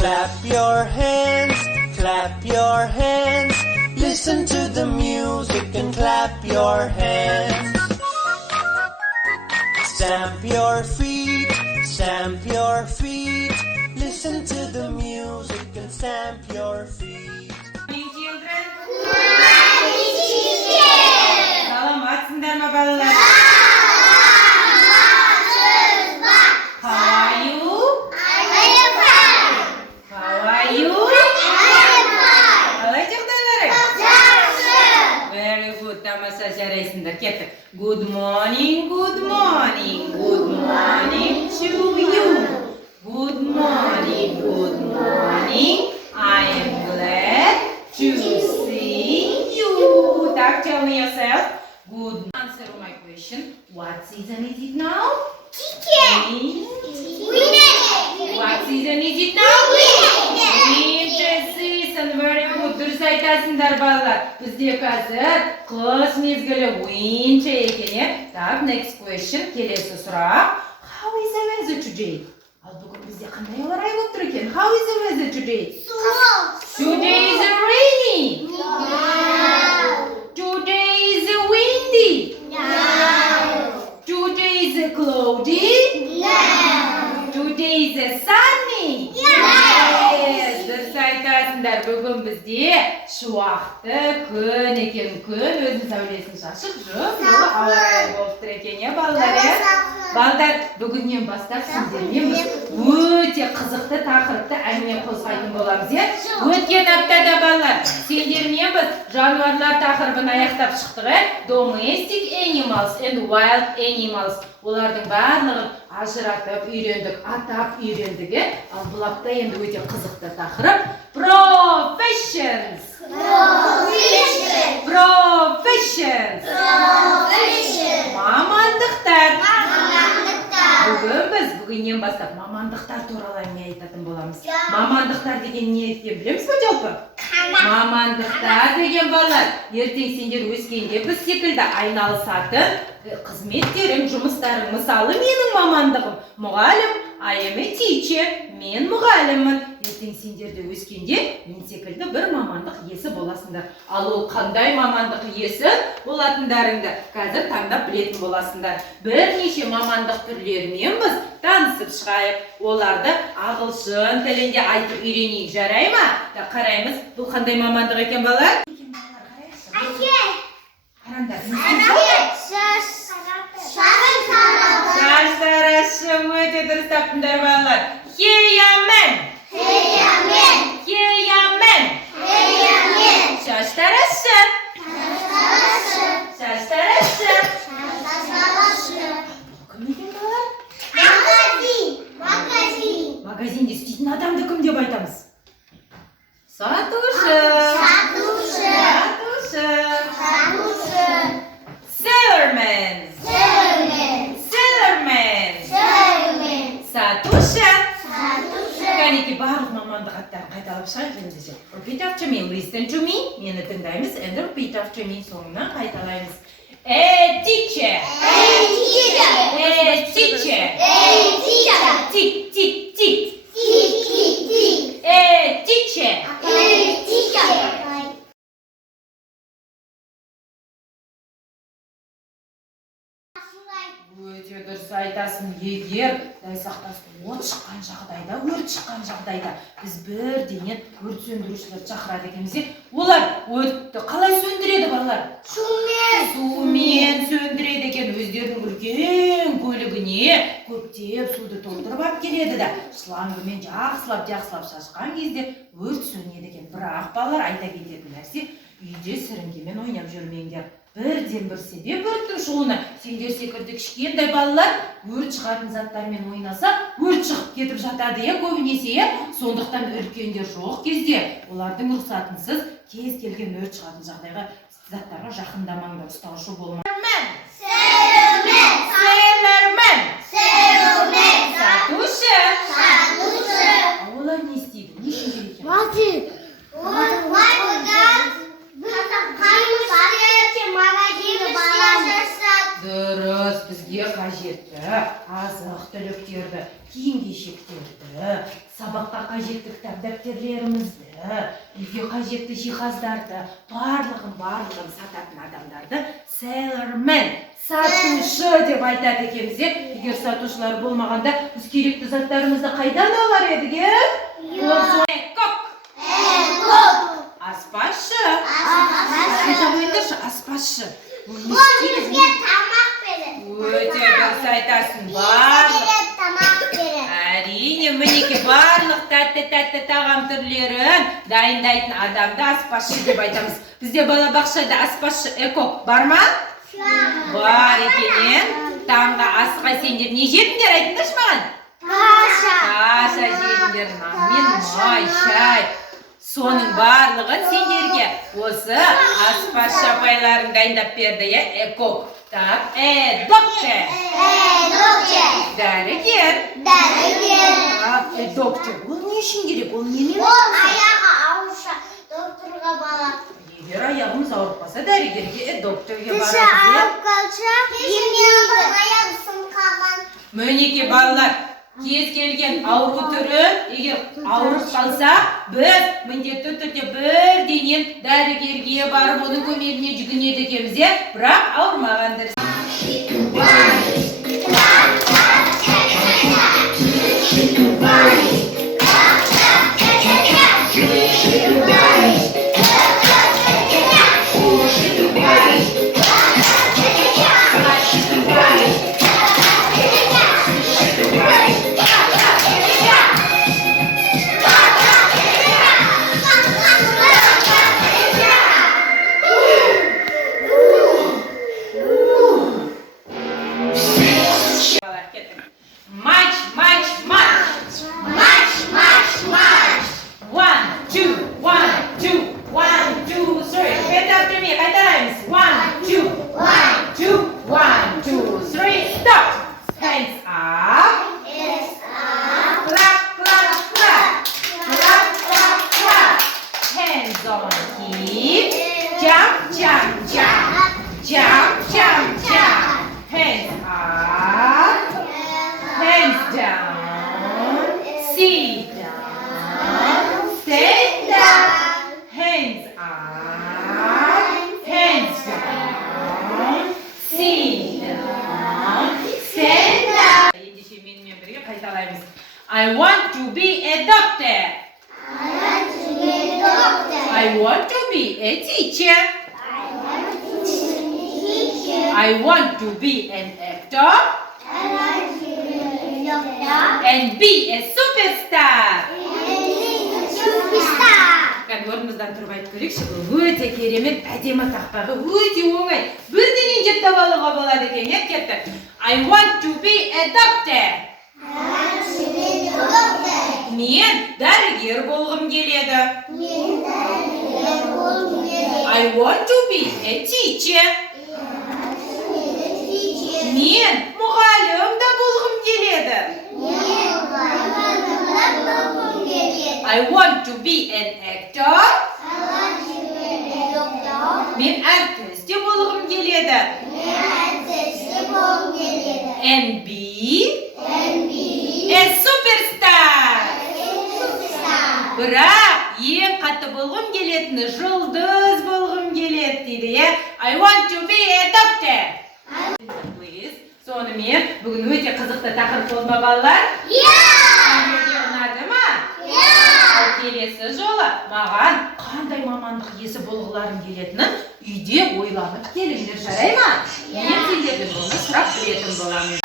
Clap your hands, clap your hands. Listen to the music and clap your hands. Stamp your feet, stamp your feet. Listen to the music and stamp your feet. Children. Саламатсыңдар ма балалар? How are you? How are you? Қалай жағдайларың? Very good, тамаша жарайсыңдар. Кеттік. Good morning, good morning, good morning to you. Good morning, good morning. I am glad to see you. Так, tell me yourself. Good. Answer my question. What season is it now? What season is it now? Winter season. Very good. Дұрыс айтасыңдар балалар. Бізде қазір қыс мезгілі winter екен. Так, next question. Келесі сұрақ. How is the weather today? Ал бүгін бізде қандай ауа райы болып тұр екен? How is the weather today? Today is rainy. Today is windy. Today is cloudy. Today is sunny. Yes, дұрыс айтасыңдар. Бүгін бізде шуақты күн екен. Күн өзінің сәулесін шашып жылы ауа райы болып тұр екен, балалар. Балдар, бүгіннен бастап сіздермен біз өте қызықты тақырыпты әңгіме қозғайтын боламыз. Өткен аптада балалар, сендермен біз жануарлар тақырыбын аяқтап шықтық. Domestic animals and wild animals. Олардың барлығын ажыратып үйрендік, атап үйрендік. Ал бұл апта енді өте қызықты тақырып. Professions. Мамандықтар. Бүгіннен бастап мамандықтар туралы әңгіме айтатын боламыз. Мамандықтар деген не екенін білеміз бе жалпы? Мамандықтар деген балалар, ертең сендер өскенде біз секілді айналысатын қызметтерің, жұмыстарың. Мысалы, менің мамандығым мұғалім, I am a teacher, мен мұғаліммін. Ертең сендерді өскенде мен секілді бір мамандық иесі боласыңдар. Ал ол қандай мамандық иесі болатындарыңды қазір таңдап білетін боласыңдар. Бірнеше мамандық түрлерімен біз танысып шығайық. Оларды ағылшын тілінде айтып үйренейік, жарай ма? Қараймыз, бұл қандай мамандық екен балалар? Шаштарашым өте дұрыс таптыңдар балалар. Хейямен. Шаштарашым. Кім екен балалар? Магазинде істейтін адамды кім деп айтамыз? Сатушы. Кәнеке барлық мамандық аттарын қайталап шығайық ендеше. Repeat after me. Listen to me. Мені тыңдаймыз. And repeat after me. Соңынан қайталаймыз. A teacher. Tick, tick, tick. A teacher. Өте дұрыс айтасың. Егер от шыққан жағдайда біз бірден өрт сөндірушілер шақырады екенбіз. Олар өртті қалай сөндіреді балалар? Сумен сөндіреді екен. Өздерінің үлкен көлігіне көптеп суды толтырып алып келеді да, шлангымен жақсылап шашқан кезде өрт сөнеді екен. Бірақ балалар, айта кететін нәрсе, үйде сіріңкемен ойнап жүрмеңдер. Бірден бір себеп өрттің шығуына. Сендер секілді кішкентай балалар өрт шығатын заттармен ойнаса, өрт шығып кетіп жатады, көбінесе. Сондықтан үлкендер жоқ кезде олардың рұқсатынсыз кез келген өрт шығатын жағдайға заттарға жақындамаңдар, ұстаушы болмаңдар. Олар не істейді? Не үшін керек дұрыс, бізге қажетті азық-түліктерді, киім-кешектерді, сабаққа қажетті кітап дәптерлерімізді, үйге қажетті жиһаздарды, барлығын сататын адамдарды salesman, сатушы деп айтады екенбіз. Егер сатушылар болмағанда, біз керекті заттарымызды қайдан алар едік? Аспазшы. Айтып өндірші, аспазшы. Бізге тамақ береді. Өте дұрыс айтасың. Әрине, мінеке барлық тәтті тағам түрлерін дайындайтын адамды аспазшы деп айтамыз. Бізде балабақшада аспазшы экок бар ма? Бар екен. Таңғы асқа сендер не жедіңдер, айтыңдаршы маған? Каша жедіңдер, мен май, шай. Соның барлығын сендерге осы аспазшы апайларың дайындап берді, экок. Так, доктор. Дәрігер. Доктор. Ол не үшін керек? Ол немен? Ол аяғы ауырса докторға барады. Егер аяғымыз ауырып қалса, дәрігерге, докторға Тісі барады. ауырып қалса, аяғы сынған. Мінеке балалар, кез келген ауру түрі, егер ауырып қалса, біз міндетті түрде бірденен дәрігерге барып, оның көмегіне жүгінеді екенбіз, бірақ ауырмағандар. I want to be a doctor. I want to be a teacher. I want to be an actor. And be a superstar. Орнымыздан тұрып айтып көрейікші, бұл өте керемет, әдемі тақпағы, өте оңай. Бірденен жеттіп алуға болады екен, кеттік. I want to be a doctor. Мен дәрігер болғым келеді. I want to be a teacher. Мен мұғалім да болғым келеді. I want to be an actor. Мен әртіс те болғым келеді. And be a superstar. Бірақ ең қатты болғым келетіні жұлдыз болғым келеді дейді. I want to be a doctor. Сонымен бүгін өте қызықты тақырып болды ма балалар? Сендерге ұнады ма? Ал келесі жолы маған қандай мамандық иесі болғыларың келетінін үйде ойланып келіңдер, жарай ма? Мен сендерден оны сұрап білетін боламын.